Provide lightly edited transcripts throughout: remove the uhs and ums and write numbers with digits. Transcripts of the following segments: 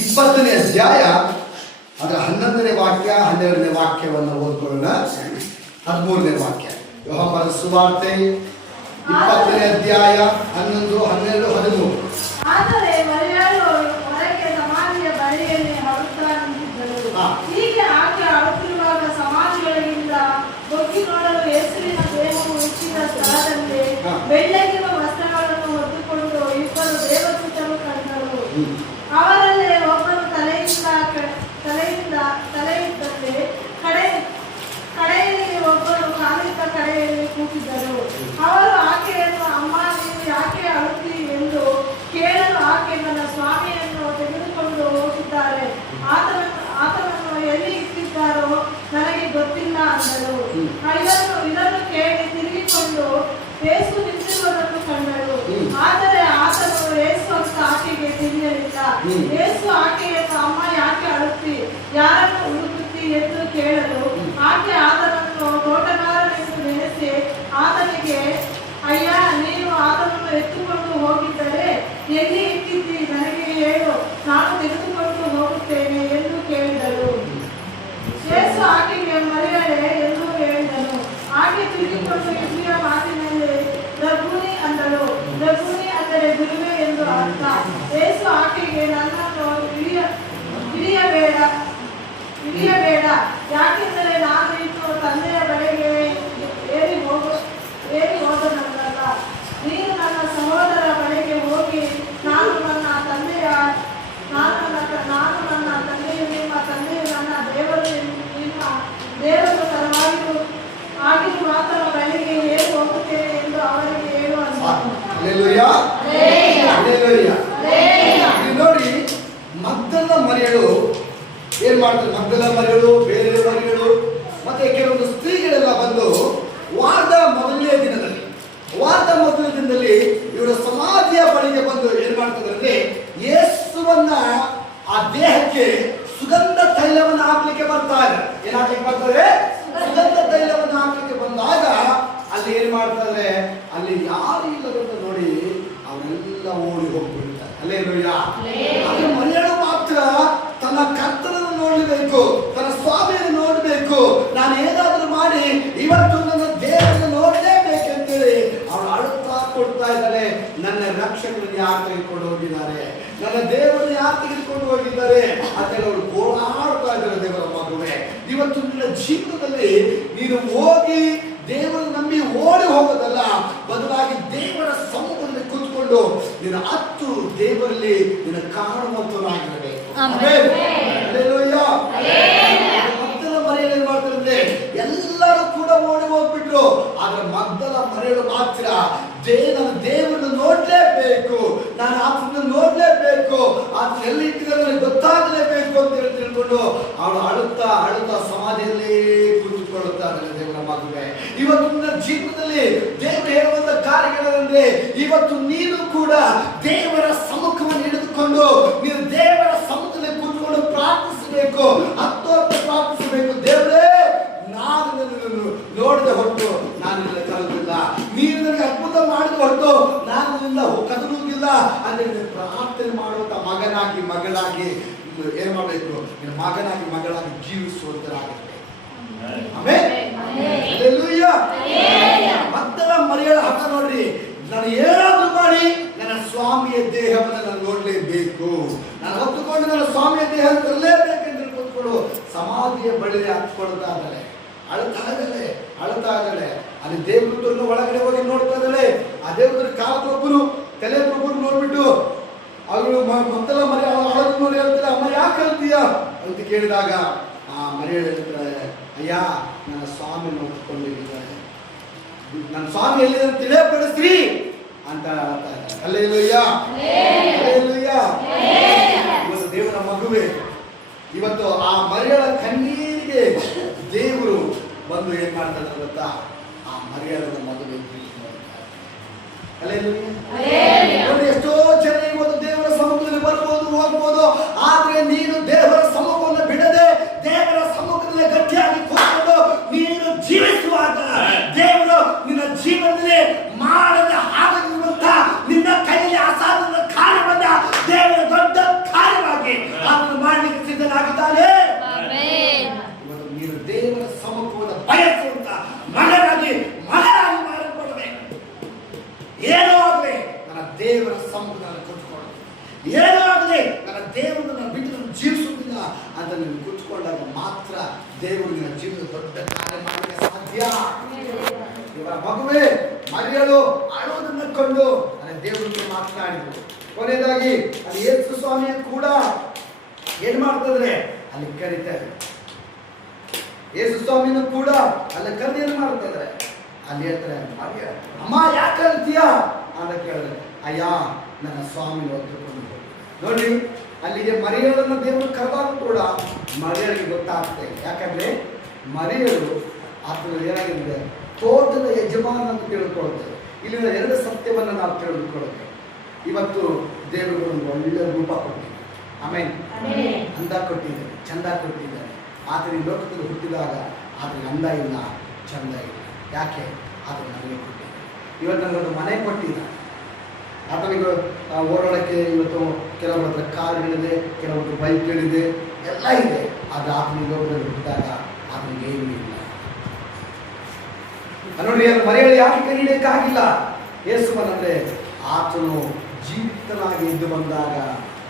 20ನೇ ಅಧ್ಯಾಯ ಅದರ 11ನೇ ವಾಕ್ಯ 12ನೇ ವಾಕ್ಯವನ್ನು ಓದ್ಕೊಳ್ಳೋಣ. 13ನೇ ವಾಕ್ಯ ಯೋಹಾನನ ಸುವಾರ್ತೆ 20ನೇ ಅಧ್ಯಾಯ 11, 12, 13. ಆದರೆ ಮರಿಯಳು ಹೊರಗೆ ಸಮಾಧಿಯ ಬಳಿಯಲ್ಲಿ ಅಳುತ್ತಾ ನಿಂತಿದ್ದಳು. ಹೀಗೆ ಆಕೆ ಅಳುತ್ತಿರುವಾಗ ಸಮಾಧಿಯೊಳಗಿಂದ ಬೊಗ್ಗಿ ನೋಡಲು ಯೇಸುವಿನ ದೇಹವು ಇಟ್ಟಿದ್ದ ಸ್ಥಳದಲ್ಲಿ ಬೆಳ್ಳಗಿರುವ ವಸ್ತ್ರಗಳನ್ನು ಹೊತ್ತುಕೊಂಡು ಇಬ್ಬರು ದೇವದೂತರು ಕಂಡರು. ಅವರಲ್ಲಿ ಒಬ್ಬನು ತಲೆಯಿದ್ದಂತೆ ಕಡೆಯಲ್ಲಿ ಒಬ್ಬರು ಕಾಲಿದ್ದ ಕಡೆಯಲ್ಲಿ ಕೂತಿದ್ದರು. ಅವರು ಆಕೆಯನ್ನು, ಅಮ್ಮ ನೀನು ಯಾಕೆ ಅಳುತ್ತಿ ಎಂದು ಕೇಳಲು ಆಕೆ ನನ್ನ ಸ್ವಾಮಿಯನ್ನು ತೆಗೆದುಕೊಂಡು ಹೋಗಿದ್ದಾರೆ, ಆತನನ್ನು ಎಲ್ಲಿ ಇಟ್ಟಿದ್ದಾರೋ ನನಗೆ ಗೊತ್ತಿಲ್ಲ ಅಂದಳು. ಇದನ್ನು ಕೇಳಿ ತಿರುಗಿಕೊಂಡು ಯೇಸು ನಿಂತಿರುವುದನ್ನು ಕಂಡಳು. ಆದರೆ ಆತನು ಯೇಸು ಅಂತ ಆಕೆಗೆ ತಿಳಿಯಲಿಲ್ಲ. ಯೇಸು ಆಕೆಯನ್ನು, ಅಮ್ಮ ಯಾಕೆ ಅಳುತ್ತಿ, ಯಾರನ್ನು ಹುಡುಕುತ್ತಿ ಎಂದು ಕೇಳಲು ಆಕೆ ಆತನನ್ನು ತೋಟಗಾರನೆಂದು ನೆನೆಸಿ ಆತನಿಗೆ, ಅಯ್ಯ ನೀನು ಆತನನ್ನು ಎತ್ತುಕೊಂಡು ಹೋಗಿದ್ದರೆ ಎಲ್ಲಿ ಇಟ್ಟಿದ್ದಿ, ನನಗೆ ಹೇಳು, ನಾನು ತೆಗೆದುಕೊಂಡು ಹೋಗುತ್ತೇನೆ ಎಂದು ಕೇಳಿದಳು. ಯೇಸು ಆಕೆಗೆ ಮರಿಯಳೆ ಎಂದು ಹೇಳಿದನು. ಆಕೆ ತಿರುಗಿಕೊಂಡು ಇಬ್ರಿಯ ಮಾತಿನಲ್ಲಿ ರಬ್ಬೂನಿ ಅಂದಳು. ರಬ್ಬೂನಿ ಅಂದರೆ ಗುರುವೆ ಎಂದು ಅರ್ಥ. ಯೇಸು ಆಕೆಗೆ, ನನ್ನನ್ನು ಹಿಡಿಯಬೇಡ, ಯಾಕೆಂದರೆ ನಾನು ಇನ್ನು ತಂದೆಯ ಬಳಿಗೆ ಏರಿ ಹೋದನಲ್ಲ. ನೀನು ನನ್ನ ಸಹೋದರ ಬಳಿಗೆ ಹೋಗಿ ನಾನು ನನ್ನ ತಂದೆಯು ನಿಮ್ಮ ತಂದೆಯು ನನ್ನ ದೇವರು ನಿಮ್ಮ ದೇವರು ತರವಾಗಿರು ಆಗಿರು ಆತನ ಬಳಿಗೆ ಏರಿ ಹೋಗುತ್ತೇನೆ ಎಂದು ಅವರಿಗೆ ಹೇಳು ಅಂದನು. ನೋಡಿ, ಮಗ್ದಲ ಮರಿಯಳು ಏನ್ ಮಾಡ್ತಾರೆ? ಮಗ್ದಲ ಮರಿಯಳು, ಬೇರೆ ಮರಿಯಳು ಮತ್ತೆ ಕೆಲವೊಂದು ಸ್ತ್ರೀಗಳೆಲ್ಲ ಬಂದು ವಾರದ ಮೊದಲನೇ ದಿನದಲ್ಲಿ ಇವರ ಸಮಾಧಿಯ ಬಳಿಗೆ ಬಂದು ಏನ್ ಮಾಡ್ತಾರೆ ಅಂದ್ರೆ, ಯೇಸುವನ್ನ ಆ ದೇಹಕ್ಕೆ ಸುಗಂಧ ತೈಲವನ್ನು ಹಾಕ್ಲಿಕ್ಕೆ ಬರ್ತಾರೆ. ಏನ್ ಹಾಕ್ಲಿಕ್ಕೆ ಬರ್ತಾರೆ? ಸುಗಂಧ ತೈಲವನ್ನು ಹಾಕ್ಲಿಕ್ಕೆ ಬಂದಾಗ ಅಲ್ಲಿ ಏನ್ ಮಾಡ್ತಾರೆ, ಅಲ್ಲಿ ಯಾರು ಇಲ್ಲದಂತ ನೋಡಿ ಅವರೆಲ್ಲ ಓಡಿ ಹೋಗ್ಬಿಡ್ತಾರೆ. ಹಲ್ಲೆಲೂಯಾ. ಆದ್ರೆ ಮರಿಯಳು ಮಾತ್ರ ತನ್ನ ಕರ್ತನನ್ನು ನೋಡಬೇಕು, ತನ್ನ ಸ್ವಾಮಿಯನ್ನು ನೋಡಬೇಕು, ನಾನು ಏನಾದ್ರೂ ಮಾಡಿ ಇವತ್ತು ನನ್ನ ದೇವರನ್ನು ನೋಡಲೇಬೇಕಂತೇಳಿ ಅವಳು ಅಳುತ್ತಾ ಕೊಡ್ತಾ ಇದ್ದಾಳೆ. ನನ್ನ ರಕ್ಷಕರನ್ನು ಯಾರು ತೆಗೆದುಕೊಂಡು ಹೋಗಿದ್ದಾರೆ, ನನ್ನ ದೇವರನ್ನು ಯಾರು ತೆಗೆದುಕೊಂಡು ಹೋಗಿದ್ದಾರೆ ಅಂತೇಳಿ ಅವಳು ಗೋಳಾಡ್ತಾ ಇದ್ದಾರೆ. ದೇವರ ಮಗುವೆ, ಇವತ್ತು ನಿನ್ನ ಜೀವನದಲ್ಲಿ ನೀನು ಹೋಗಿ ದೇವರು ನಂಬಿ ಓಡಿ ಹೋಗೋದಲ್ಲ, ಬದಲಾಗಿ ದೇವರ ಸಮ್ಮುಖದಲ್ಲಿ ಕೂತ್ಕೊಂಡು ನೀನು ಹತ್ತು ದೇವರಲ್ಲಿ ನಿನ್ನ ಕಾಣುವಂತನಾಗಿರಬೇಕು. ಮಗ್ದಲ ಮರಿಯಳು ಏನ್ ಮಾಡ್ತಾರೆ, ಎಲ್ಲರೂ ಕೂಡ ಓಡಿ ಹೋಗ್ಬಿಟ್ರು. ಆದ್ರೆ ಮಗ್ದಲ ಮರಿಯಳು ಮಾತ್ರ ನನ್ನ ದೇವರನ್ನು ನೋಡ್ಲೇಬೇಕು, ನಾನು ಆತನನ್ನು ನೋಡ್ಲೇಬೇಕು, ಆತ ಎಲ್ಲಿ ಇಟ್ಟಿದ್ದಾರೆ ನನಗೆ ಗೊತ್ತಾಗಲೇಬೇಕು ಅಂತ ಹೇಳಿ ತಿಳ್ಕೊಂಡು ಅವಳು ಅಳುತ್ತಾ ಸಮಾಧಿಯಲ್ಲಿ ಕುಳಿತುಕೊಳ್ಳುತ್ತಾ ಇದ್ದಾಳೆ. ದೇವರ ಮಗುವೆ, ಇವತ್ತು ನನ್ನ ಜೀವನದಲ್ಲಿ ದೇವರು ಹೇಳುವಂತ ಕಾರ್ಯಗಳಂದ್ರೆ, ಇವತ್ತು ನೀನು ಕೂಡ ದೇವರ ಸಮ್ಮುಖವನ್ನು ಹಿಡಿದುಕೊಂಡು ನೀನು ದೇವರ ಸಮ್ಮುಖದಲ್ಲಿ ಕೂತ್ಕೊಂಡು ಪ್ರಾರ್ಥಿಸಬೇಕು, ಹತ್ತು ಪ್ರಾರ್ಥಿಸಬೇಕು. ದೇವರೇ, ನಾನು ನಿನ್ನನ್ನು ನೋಡಿದ ಹೊರತು ನಾನು ನಿನ್ನ ಕಲಿತಿಲ್ಲ, ನೀನು ನನಗೆ ಅದ್ಭುತ ಮಾಡಿದ ಹೊರತು ನಾನು ನಿನ್ನ ಕದಲುವುದಿಲ್ಲ ಅಂದ್ರೆ ಪ್ರಾರ್ಥನೆ ಮಾಡುವಂತ ಮಗಳಾಗಿ ಏನ್ ಮಾಡಬೇಕು, ನಿನ್ನ ಮಗಳಾಗಿ ಜೀವಿಸುವಂತರಾಗಬೇಕು. ಮಗ್ದಲ ಮರಿಯಳ ಹಠ ನೋಡ್ರಿ, ನಾನು ಏನಾದ್ರೂ ಮಾಡಿ ನನ್ನ ಸ್ವಾಮಿಯ ದೇಹವನ್ನು ನಾನು ನೋಡ್ಲೇಬೇಕು, ನಾನು ಹೊತ್ತುಕೊಂಡು ನನ್ನ ಸ್ವಾಮಿಯ ದೇಹ ತರಲೇಬೇಕೆಂದು ಕೂತ್ಕೊಂಡು ಸಮಾಧಿಯ ಬಳಿ ಹತ್ಕೊಳ್ತಾ ಇದ್ದಾಳೆ, ಅಳ್ತಾ ಇದ್ದಾಳೆ. ಅಲ್ಲಿ ದೇವದೂತರನ್ನು ಒಳಗಡೆ ಹೋಗಿ ನೋಡ್ತಾ ಇದ್ದಾಳೆ. ಆ ದೇವರ ಕಾಲದೊಬ್ಬರು ತಲೆಯೊಬ್ಬರು ನೋಡ್ಬಿಟ್ಟು ಅವಳು ಮಗ್ದಲ ಮರಿಯಳ ಅಳದು ನೋಡಿ ಹೇಳ್ತಾರೆ, ಅಮ್ಮ ಯಾಕೆ ಅಳ್ತೀಯ ಅಂತ ಕೇಳಿದಾಗ ಆ ಮರಿಯಳು ಹೇಳ್ತಾರೆ, ಅಯ್ಯ ನನ್ನ ಸ್ವಾಮಿಯನ್ನು ಹೊತ್ತುಕೊಂಡಿದ್ದಾರೆ, ನನ್ನ ಸ್ವಾಮಿ ಎಲ್ಲಿದ್ದಾರೆ ತಿಳಿಯಪಡಿಸ್ರಿ ಅಂತ ಹೇಳ್ತಾ ಇದ್ದಾರೆ. ಹಲ್ಲೆಲೂಯಾ. ಇವತ್ತು ದೇವರ ಮಗುವೆ, ಇವತ್ತು ಆ ಮರಿಯಳ ಕಣ್ಣೀರಿಗೆ ದೇವರು ಬಂದು ಏನ್ ಮಾಡ್ತಾರೆ ಗೊತ್ತಾ, ಆ ಮರಿಯಳ ಮದುವೆ ನೋಡಿ. ಎಷ್ಟೋ ಜನ ಇವತ್ತು ದೇವರ ಸಮ್ಮುಖದಲ್ಲಿ ಬರ್ಬೋದು, ಹೋಗ್ಬೋದು, ಆದ್ರೆ ನೀನು ದೇವರ ಸಮ್ಮುಖವನ್ನು ಬಿಡದೆ ದೇವರ ಸಮ್ಮುಖದಲ್ಲಿ ಗಟ್ಟಿಯಾಗಿ ಕೂತ್ಕೊಂಡು ನೀನು ಜೀವಿಸುವಾಗ ದೇವರು ನಿನ್ನ ಜೀವನದಲ್ಲಿ ಮಾಡದ ಆಗದಿರುವಂತ ನಿನ್ನ ಕೈಯಲ್ಲಿ ಅಸಾಧಾರಣ ಕಾರ್ಯವನ್ನ ದೇವರ ದೊಡ್ಡ ಕಾರ್ಯವಾಗಿ ದೇವರನ್ನ ಬಿಟ್ಟು ನಾನು ಜೀವಿಸುವುದಿಲ್ಲ ಅಂತ ನೀವು ಕೂತ್ಕೊಂಡಾಗ ಮಾತ್ರ ದೇವರು ನಿನ್ನ ಜೀವನದ ದೊಡ್ಡ ಕಾರ್ಯ ಮಾಡಲಿಕ್ಕೆ ಸಾಧ್ಯ. ಇವರ ಮಗುವೇ ಮರಿಯಳು ಅಳುವುದನ್ನು ಕೊಂಡು ದೇವರಿಗೆ ಮಾತನಾಡಿದ್ರು. ಕೊನೆಯದಾಗಿ ಅಲ್ಲಿ ಯೇಸು ಸ್ವಾಮಿಯ ಕೂಡ ಏನ್ ಮಾಡ್ತಿದ್ರೆ ಅಲ್ಲಿ ಕರೀತಾರೆ. ಯೇಸು ಸ್ವಾಮಿನೂ ಕೂಡ ಅಲ್ಲಿ ಕರೆದು ಏನ್ ಮಾಡ್ತಾ ಇದ್ದಾರೆ ಅಲ್ಲಿ ಹೇಳ್ತಾರೆ, ಅಮ್ಮ ಯಾಕೆ ಕರಿತೀಯ ಅಂತ ಕೇಳಿದ್ರೆ, ಅಯ್ಯ ನನ್ನ ಸ್ವಾಮಿ ಹೊತ್ತುಕೊಂಡು ನೋಡಿ. ಅಲ್ಲಿಗೆ ಮರಿಯಳನ್ನು ದೇವರು ಕರೆದಾಗ ಕೂಡ ಮರಿಯಳಿಗೆ ಗೊತ್ತಾಗ್ತದೆ. ಯಾಕಂದ್ರೆ ಮರಿಯಳು ಆತನ ಏನಾಗಿದೆ ತೋಟದ ಯಜಮಾನ ಅಂತ ತಿಳ್ಕೊಳ್ತೇವೆ. ಇಲ್ಲಿಂದ ಎರಡು ಸತ್ಯವನ್ನು ನಾವು ತಿಳಿದುಕೊಳ್ಳುತ್ತೇವೆ. ಇವತ್ತು ದೇವರು ಒಂದು ಒಳ್ಳೆ ರೂಪ ಕೊಟ್ಟಿದ್ದಾರೆ, ಆಮೇಲೆ ಅಂದ ಕೊಟ್ಟಿದ್ದಾರೆ, ಚಂದ ಕೊಟ್ಟಿದ್ದಾರೆ. ಆತನ ಈ ಲೋಕದಲ್ಲಿ ಹುಟ್ಟಿದಾಗ ಆತನಿಗೆ ಅಂದ ಇಲ್ಲ, ಚಂದ ಇಲ್ಲ. ಯಾಕೆ? ಆತನ ನನಗೆ ಕೊಟ್ಟಿದ್ದಾರೆ. ಇವತ್ತು ನನಗೊಂದು ಮನೆ ಕೊಟ್ಟಿದ್ದಾರೆ. ಆತನಿಗೆ ಓಡಾಡಕ್ಕೆ ಇವತ್ತು ಕೆಲವರ ಹತ್ರ ಕಾರ್ಗಳಿದೆ, ಕೆಲವೊಂದು ಬೈಕ್ಗಳಿದೆ, ಎಲ್ಲ ಇದೆ. ಆದರೆ ಆತನ ಲೋಕದಲ್ಲಿ ಹುಟ್ಟಿದಾಗ ಆತನಿಗೆ ಏನೂ ಇಲ್ಲ. ನೋಡಿ, ಅದು ಮರೆಯಲು ಯಾಕೆ ಕರೀಲಿಕ್ಕಾಗಿಲ್ಲ ಯೇಸುವನಂದ್ರೆ ಆತನು ಜೀವಿತನಾಗಿ ಎದ್ದು ಬಂದಾಗ,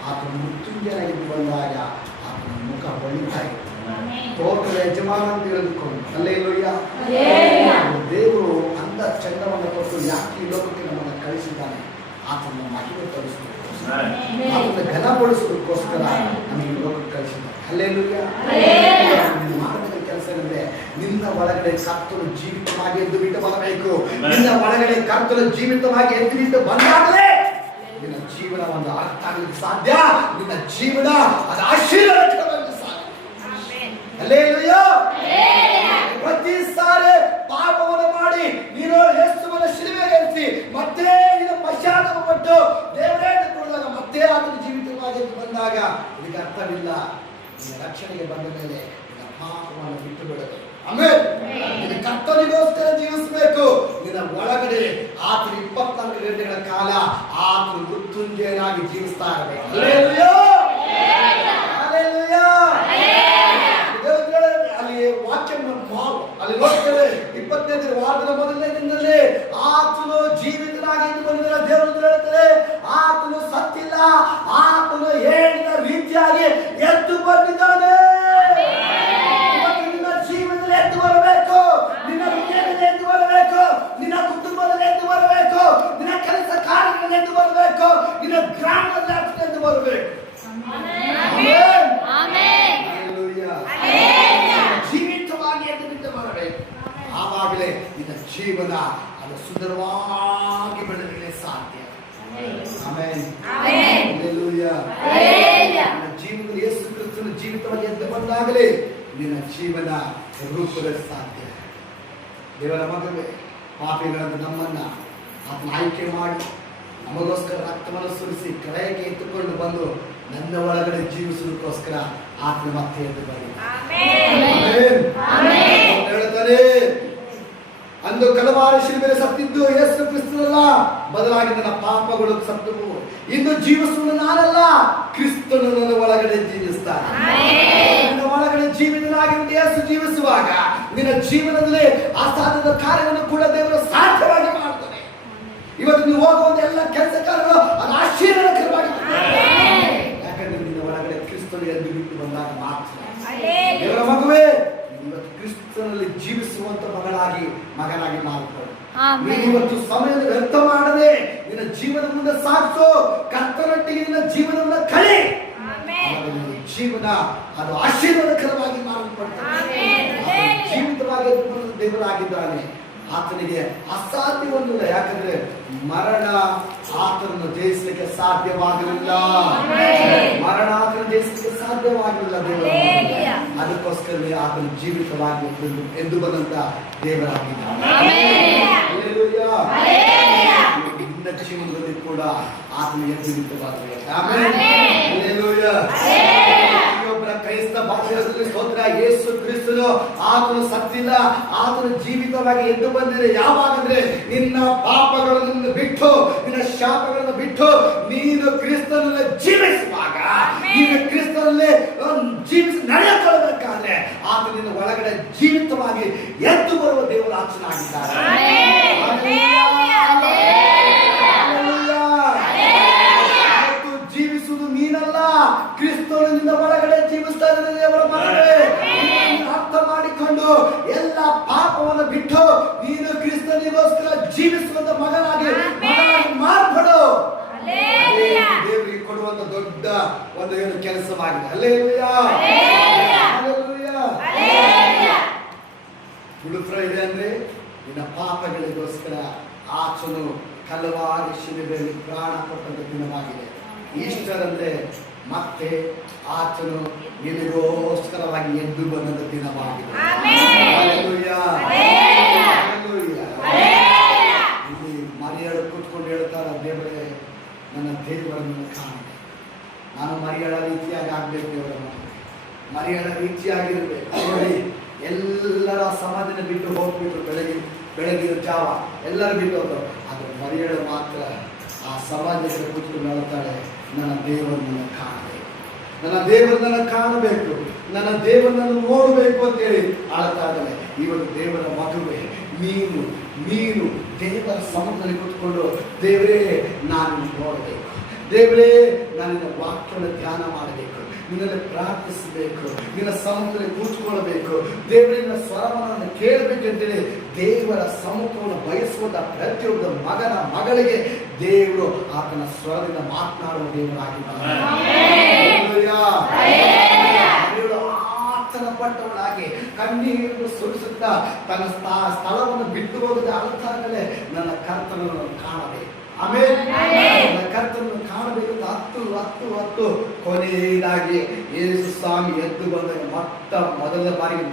ಆತನು ಮೃತ್ಯುಂಜಯನಾಗಿ ಎದ್ದು ಬಂದಾಗ ಆತನ ಮುಖ ಹೊಳಿತಾ ಇತ್ತು. ತೋಟದ ಯಜಮಾನ ಅಂತ ಹೇಳಿದುಕೊಂಡು ಅಲ್ಲೇಲೂಯ್ಯ. ದೇವರು ಅಂದ ಚಂದವನ್ನು ಕೊಟ್ಟು ಯಾಕೆ ಈ ಲೋಕಕ್ಕೆ ನಮ್ಮನ್ನು ಕಳಿಸಿದ್ದಾನೆ? ಆತನ ಮಹಿಮೆ ತೋರಿಸೋದಕ್ಕೋಸ್ಕರ, ಆತನ ಘನಪಡಿಸೋದಕ್ಕೋಸ್ಕರ ನಮಗೆ ಈ ಲೋಕಕ್ಕೆ ಕಳಿಸಿದ್ದಾನೆ. ಅಲ್ಲೇಲೂಯ್ಯ. ನೀನು ಮಾಡಬೇಕಾದ ಕೆಲಸ ಏನಂದ್ರೆ ನಿನ್ನ ಒಳಗಡೆ ಕರ್ತನು ಜೀವಿತವಾಗಿ ಎದ್ದು ಬಿಟ್ಟು ಬರಬೇಕು. ನಿನ್ನ ಒಳಗಡೆ ಕರ್ತನು ಜೀವಿತವಾಗಿ ಎದ್ದು ಬಿಟ್ಟು ಬಂದಾಗಲೇ ನಿನ್ನ ಜೀವನ ಒಂದು ಅರ್ಥ ಆಗಲಿಕ್ಕೆ ಸಾಧ್ಯ. ನಿನ್ನ ಜೀವನ ಅದು ಆಶೀರ್ವಾದಕ್ಕೆ ಸಾಧ್ಯ. ಹಲ್ಲೆಲೂಯಾ. ಪ್ರತಿ ಸಾರಿ ಪಾಪವನ್ನು ಮಾಡಿ ನೀನು ಯೇಸುವಿನ ಶಿಲುಬೆಗೆ ಏರಿಸಿ ಮತ್ತೆ ನೀನು ಪಶ್ಚಾತ್ತಾಪ ಪಟ್ಟು ದೇವರೇ ಕೊಡಿದಾಗ ಮತ್ತೆ ಆತನ ಜೀವಿತವಾಗಿ ಬಂದಾಗ ಇದಕ್ಕೆ ಅರ್ಥವಿಲ್ಲ. ನಿನ್ನ ರಕ್ಷಣೆಗೆ ಬಂದ ಮೇಲೆ ನಿನ್ನ ಪಾಪವನ್ನು ಬಿಟ್ಟು ಬಿಡಬೇಕು. ಆಮೇಲೆ ನಿನ್ನ ಕರ್ತನಿಗೋಸ್ಕರ ಜೀವಿಸಬೇಕು. ನಿನ್ನ ಒಳಗಡೆ ಆತನ 24 ಗಂಟೆಗಳ ಕಾಲ ಆತನ ಮೃತ್ಯುಂಜಯನಾಗಿ ಜೀವಿಸ್ತಾ ಇರಬೇಕು. ಹಲ್ಲೆಲೂಯಾ. ಹಲ್ಲೆಲೂಯಾ. ಅಲ್ಲಿ ವಾಕ್ಯ ಅಲ್ಲಿ ನೋಡ್ತೇವೆ 25ನೇ ವಾರದ ಮೊದಲನೇ ದಿನದಲ್ಲಿ ಆತನು ಜೀವಿತನಾಗಿ ಬಂದಿದ್ದ ದೇವರು ಹೇಳ್ತಾರೆ, ಆತನು ಸತ್ತಿಲ್ಲ, ಆತನು ಹೇಳಿದ ರೀತಿಯಾಗಿ ಎದ್ದು ಬಂದಿದ್ದಾನೆ. ನಿನ್ನ ಜೀವನದಲ್ಲಿ ಎದ್ದು ಬರಬೇಕು, ನಿನ್ನ ಹೃದಯದಲ್ಲಿ ಎದ್ದು ಬರಬೇಕು, ನಿನ್ನ ಕುಟುಂಬದಲ್ಲಿ ಎದ್ದು ಬರಬೇಕು, ನಿನ್ನ ಕೆಲಸ ಕಾರ್ಯಗಳಲ್ಲಿ ಎದ್ದು ಬರಬೇಕು, ನಿನ್ನ ಗ್ರಾಮದಲ್ಲಿ ಎದ್ದು ಬರಬೇಕು. ಜೀವಿತವಾಗಿ ಎದ್ದು ಬಿಟ್ಟು ಬರಬೇಕು. ಆವಾಗಲೇ ನಿನ್ನ ಜೀವನ ಅದು ಸುಂದರವಾಗಿ ಬೆಳೆಯಲಿಕ್ಕೆ ಸಾಧ್ಯ. ಆಮೆನ್. ಹಲ್ಲೆಲೂಯಾ. ನಿನ್ನ ಜೀವನದಲ್ಲಿ ಯೇಸು ಕ್ರಿಸ್ತನ ಜೀವಿತವಾಗಿ ಎದ್ದು ಬಂದಾಗಲೇ ನಿನ್ನ ಜೀವನ ರೂಪುಗೊಳ್ಳಲು ಸಾಧ್ಯ. ದೇವರ ಮಗವೇ, ಪಾಪಿಗಳಂತ ನಮ್ಮನ್ನ ಆತನ ಆಯ್ಕೆ ಮಾಡಿ ನಮಗೋಸ್ಕರ ರಕ್ತವನ್ನು ಸುರಿಸಿ ಕೆಳಗೆ ಎತ್ತುಕೊಂಡು ಬಂದು ನನ್ನ ಒಳಗಡೆ ಜೀವಿಸುವುದಕ್ಕೋಸ್ಕರ ಆತನ ಮತ್ತೆ ಎದ್ದು ಬಂದ ಹೇಳ್ತಾರೆ. ಅಂದು ಕಲವಾರಿ ಶಿಲುಬೆಯಲ್ಲಿ ಸತ್ತಿದ್ದು ಯೇಸು ಕ್ರಿಸ್ತನಲ್ಲ, ಬದಲಾಗಿ ನನ್ನ ಪಾಪಗಳು ಸತ್ತವು. ಇನ್ನು ಜೀವಿಸುವುದು ನಾನಲ್ಲ, ಕ್ರಿಸ್ತನು ನನ್ನ ಒಳಗಡೆ ಜೀವಿಸ್ತಾನೆ. ನಿನ್ನ ಒಳಗಡೆ ಜೀವಿತನಾಗಿ ಯೇಸು ಜೀವಿಸುವಾಗ ನಿನ್ನ ಜೀವನದಲ್ಲಿ ಅಸಾಧ್ಯದ ಕಾರ್ಯವನ್ನು ಕೂಡ ದೇವರು ಸಾಧ್ಯವಾಗಿ ಮಾಡ್ತಾನೆ. ಇವತ್ತು ನೀವು ಹೋಗುವಂತ ಎಲ್ಲ ಕೆಲಸ ಕಾರ್ಯಗಳು ಅದು ಆಶೀರ್ವಾದಕರವಾಗಿರ್ತದೆ. ಯಾಕಂದ್ರೆ ನಿನ್ನ ಒಳಗಡೆ ಕ್ರಿಸ್ತನು ಎದ್ದು ಬಿಟ್ಟು ಬಂದಾಗ ಮಾತ್ರ. ದೇವರ ಮಗುವೇ, ಇವತ್ತು ಕ್ರಿಸ್ತನಲ್ಲಿ ಜೀವಿಸುವಂತ ಮಗನಾಗಿ ಮಾರುತ್ತಾರೆ. ನೀನು ಇವತ್ತು ಸಮಯವನ್ನು ವ್ಯರ್ಥ ಮಾಡದೆ ನಿನ್ನ ಜೀವನ ಮುಂದೆ ಸಾಗಿಸು. ಕರ್ತನೊಟ್ಟಿಗೆ ನಿನ್ನ ಜೀವನವನ್ನು ಕಳಿ. ಜೀವನ ಅದು ಆಶೀರ್ವಾದಕರವಾಗಿ ಮಾರಲ್ಪಡ್ತದೆ. ಜೀವಿತವಾಗಿ ದೇವರಾಗಿದ್ದಾನೆ. ಆತನಿಗೆ ಅಸಾಧ್ಯವೊಂದಿಲ್ಲ. ಯಾಕಂದ್ರೆ ಮರಣ ಆತನನ್ನು ಜಯಿಸಲಿಕ್ಕೆ ಸಾಧ್ಯವಾಗಲಿಲ್ಲ. ಮರಣ ಆತನ ಜಯಿಸಲಿಕ್ಕೆ ಸಾಧ್ಯವಾಗಲಿಲ್ಲ ದೇವರ. ಅದಕ್ಕೋಸ್ಕರ ಆತನ ಜೀವಿತವಾಗಿ ಎದ್ದು ಬಂದಂತ ದೇವರಾಗಿದ್ದಾನೆ. ನಿನ್ನ ಜೀವನದಲ್ಲಿ ಕೂಡ ಆತನಿಗೆ ಜೀವಿತವಾಗಬೇಕು. ಕ್ರೈಸ್ತ ಭಾಷೆಯಲ್ಲಿ ಸ್ತೋತ್ರ. ಯೇಸು ಕ್ರಿಸ್ತನು ಆತನು ಸತ್ತಿಲ್ಲ, ಆತನು ಜೀವಿತವಾಗಿ ಎದ್ದು ಬಂದಿದೆ. ಯಾವಾಗಂದ್ರೆ ನಿನ್ನ ಪಾಪಗಳನ್ನು ಬಿಟ್ಟು, ನಿನ್ನ ಶಾಪಗಳನ್ನು ಬಿಟ್ಟು ನೀನು ಕ್ರಿಸ್ತನಲ್ಲಿ ಜೀವಿಸುವಾಗ, ನೀನು ಕ್ರಿಸ್ತನಲ್ಲಿ ಜೀವಿಸಿ ನಡೆಯಕೊಳ್ಬೇಕಾದ್ರೆ ಆತ ನಿನ್ನ ಒಳಗಡೆ ಜೀವಿತವಾಗಿ ಎದ್ದು ಬರುವ ದೇವರ ಆಚನಾಗಿದ್ದಾರೆ. ಜೀವಿಸುವುದು ನೀನಲ್ಲ, ಕ್ರಿಸ್ತನಿಂದ ಒಳಗಡೆ ಜೀವಿಸ್ತಾ ಇದ್ದಾರೆ ದೇವರ ಮಗನೇ. ನೀನು ಅರ್ಥ ಮಾಡಿಕೊಂಡು ಎಲ್ಲ ಪಾಪವನ್ನು ಬಿಟ್ಟು ನೀನು ಕ್ರಿಸ್ತನಿಗೋಸ್ಕರ ಜೀವಿಸುವಂತ ಮಗನಾಗಿ ಮಾರ್ಪಡು. ದೇವರಿಗೆ ಕೊಡುವಂತ ದೊಡ್ಡ ಒಂದು ಏನು ಕೆಲಸವಾಗಿದೆ. Hallelujah, hallelujah. ಗುಡ್ ಫ್ರೈಡೆ ಅಂದ್ರೆ ನಿನ್ನ ಪಾಪಗಳಿಗೋಸ್ಕರ ಆತನು ಕಲ್ವಾರಿ ಶಿಲುಬೆಯಲ್ಲಿ ಪ್ರಾಣ ಕೊಟ್ಟಂತ ದಿನವಾಗಿದೆ. ಈಸ್ಟರ್ ಅಂದ್ರೆ ಮತ್ತೆ ಆತನು ನಿನಗೋಸ್ಕರವಾಗಿ ಎದ್ದು ಬಂದಂತ ದಿನವಾಗಿದೆ. Hallelujah, hallelujah. ಇಲ್ಲಿ ಮರಿಯಳು ಕೂತ್ಕೊಂಡು ಹೇಳ್ತಾರ, ದೇವರೇ ನನ್ನ ದೇವರನ್ನು ಕಾಣೆ, ನಾನು ಮರಿಯಳ ರೀತಿಯಾಗಿ ಆಗ್ಬೇಕು, ದೇವರ ಮರಿಯಳ ರೀತಿಯಾಗಿರ್ಬೇಕು. ನೋಡಿ, ಎಲ್ಲರ ಸಮಾಧಿನ ಬಿಟ್ಟು ಹೋಗ್ಬಿಟ್ರು, ಬೆಳಗಿನ ಜಾವ ಎಲ್ಲರೂ ಬಿಟ್ಟು ಹೋದ್ರು. ಆದ್ರೆ ಮರಿಯಳು ಮಾತ್ರ ಆ ಸಮಾಜಕ್ಕೆ ಕೂತ್ಕೊಂಡು ಹೇಳ್ತಾಳೆ, ನನ್ನ ದೇವರನ್ನು ಕಾಣಬೇಕು, ನನ್ನ ದೇವರನ್ನ ಕಾಣಬೇಕು, ನನ್ನ ದೇವರನ್ನು ನೋಡಬೇಕು ಅಂತೇಳಿ ಆಳ್ತಾ ಇದ್ದಾಳೆ. ಇವತ್ತು ದೇವರ ಮದುವೆ ನೀನು ದೇವರ ಸಮೂಹದಲ್ಲಿ ಕೂತ್ಕೊಂಡು, ದೇವರೇ ನಾನು ನೋಡಬೇಕು, ದೇವರೇ ನಾನು ವಾಕ್ಯವನ್ನು ಧ್ಯಾನ ಮಾಡಬೇಕು, ನಿನ್ನಲ್ಲಿ ಪ್ರಾರ್ಥಿಸಬೇಕು, ನಿನ್ನ ಸಮೂಹದಲ್ಲಿ ಕೂತ್ಕೊಳ್ಬೇಕು, ದೇವರೇ ನಿನ್ನ ಸ್ವರವನ್ನು ಕೇಳಬೇಕು ಅಂತೇಳಿ ದೇವರ ಸಮ್ಮುಖವನ್ನು ಬಯಸುವಂತ ಪ್ರತಿಯೊಬ್ಬ ಮಗನ ಮಗಳಿಗೆ ದೇವರು ಆತನ ಸ್ವರದಿಂದ ಮಾತನಾಡುವ ದೇವರಾಗಿದ್ದಾನೆ. ಆತನ ಪಟ್ಟವನಾಗಿ ಕಣ್ಣೀರನ್ನು ಸುರಿಸುತ್ತಾ ತನ್ನ ಸ್ಥಳವನ್ನು ಬಿಟ್ಟು ಹೋಗದೆ ಅರ್ಥಾಗಲೇ ನನ್ನ ಕರ್ತನನ್ನು ಕಾಣಬೇಕು. ಆಮೇಲೆ ನನ್ನ ಕರ್ತನನ್ನು ಕಾಣಬೇಕು. ಹತ್ತು ಕೊನೆಯದಾಗಿ ಯೇಸು ಸ್ವಾಮಿ ಎದ್ದು ಬಂದಾಗ ಮೊದಲ ಬಾರಿಗೆ